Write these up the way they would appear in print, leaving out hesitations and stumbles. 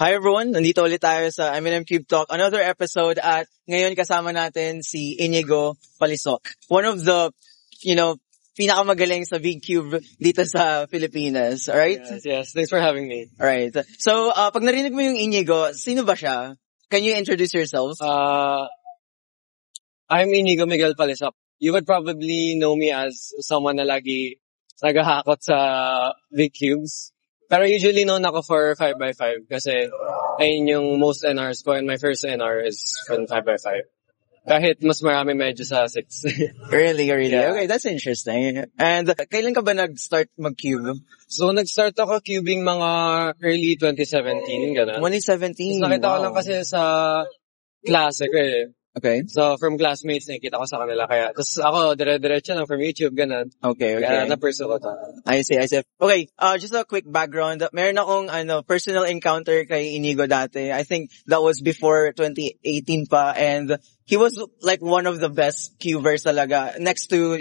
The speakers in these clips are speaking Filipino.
Hi everyone, nandito ulit tayo sa M&M Cube Talk, another episode at ngayon kasama natin si Inigo Palisok. One of the, pinakamagaling sa Big Cube dito sa Pilipinas, alright? Yes. Thanks for having me. Alright. So, pag narinig mo yung Inigo, sino ba siya? Can you introduce yourself? I'm Inigo Miguel Palisok. You would probably know me as someone na lagi naghahakot sa Big Cubes. Pero usually known ako for 5x5 kasi ayun yung most NRs ko and my first NR is from 5x5. Kahit mas marami medyo sa 6. Really? Yeah. Okay, that's interesting. And kailan ka ba nag-start mag-cube? So nag-start ako cubing mga early 2017, gano'n. 2017? Tapos nakita ko wow. lang kasi sa klase ko eh. Okay. So from classmates, nakikita ko sa kanila. Kaya, tapos ako, dire-diretso lang from YouTube, gano'n. Okay. Kaya na-pursue ko to. I see. Okay, just a quick background. Meron akong personal encounter kay Inigo dati. I think that was before 2018 pa, and he was like one of the best cubers talaga. Next to,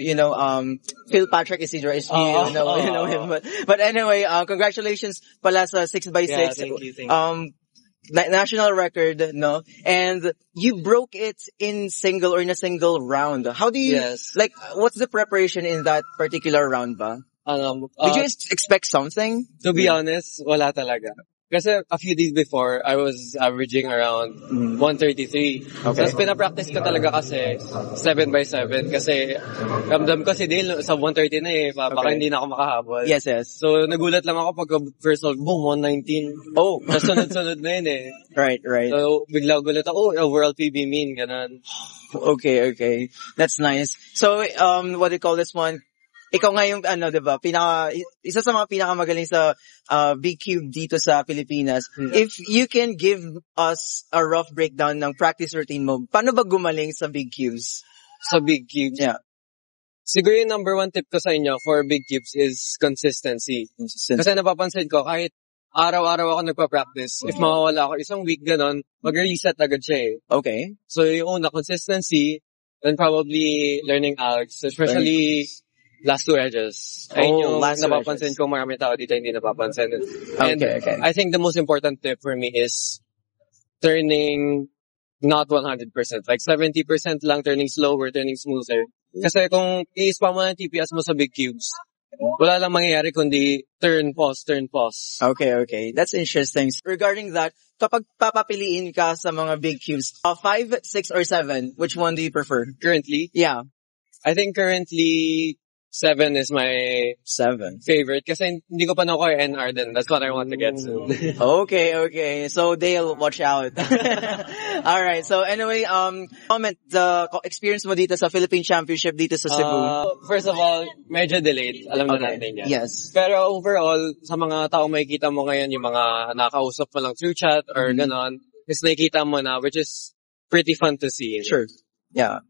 Phil Patrick Isidro, if you know him. But anyway, congratulations pala sa 6x6. Yeah, thank you. National record, no? And you broke it in a single round. How do you, Yes. what's the preparation in that particular round ba? Did you expect something? To be honest, wala talaga. Kasi a few days before, I was averaging around 133. Okay. Tapos pinapractice ko talaga kasi 7x7 kasi ramdam ko si Dale sa 130 na eh. Baka Okay. hindi na ako makahabol. Yes. So nagulat lang ako pag first hold, boom, 119. Oh, Tapos sunod-sunod na yun eh. right. So bigla gulat ako, overall PB mean, ganun. Okay. That's nice. So, what do you call this one? Ikaw nga yung, diba, isa sa mga pinakamagaling sa Big Cube dito sa Pilipinas. If you can give us a rough breakdown ng practice routine mo, paano ba gumaling sa Big Cubes? Sa Big Cubes. Yeah. Siguro yung number one tip ko sa inyo for Big Cubes is consistency. Kasi napapansin ko, kahit araw-araw ako nagpa-practice, if mawawala ako isang week, ganon, mag-reset agad siya eh. Okay. So yung una, consistency, then probably learning Alex, especially last two edges. Ayun yung last two napapansin edges. ko, marami tao dito hindi napapansin. And Okay. I think the most important tip for me is turning not 100%. Like 70% lang turning slower, turning smoother. Kasi kung i-spam mo ng TPS mo sa Big Cubes, wala lang mangyayari kundi turn, pause. Okay. That's interesting. Regarding that, kapag papapiliin ka sa mga Big Cubes, 5, 6, or 7, which one do you prefer? Currently, Yeah, I think currently 7 is my 7. favorite kasi hindi ko pa nakuha yung NR din. That's what I want to get soon. Okay. So Dale, watch out. Alright, so anyway, comment the experience mo dito sa Philippine Championship dito sa Cebu. First of all, medyo delayed. Alam na natin yan. Yes. Pero overall, sa mga tao makikita mo ngayon, yung mga nakausap mo lang through chat or ganon, is nakikita mo na, which is pretty fun to see. Sure. Yeah.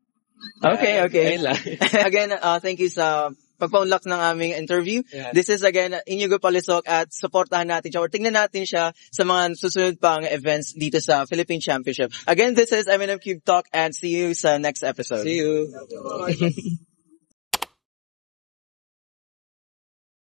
Okay. Ayun lang. Again, thank you sa pagpa-unlock ng aming interview. Yeah. This is again Inigo Palisok at supportahan natin siya or tingnan natin siya sa mga susunod pang events dito sa Philippine Championship. Again, this is M&M Cube Talk and see you sa next episode. See you.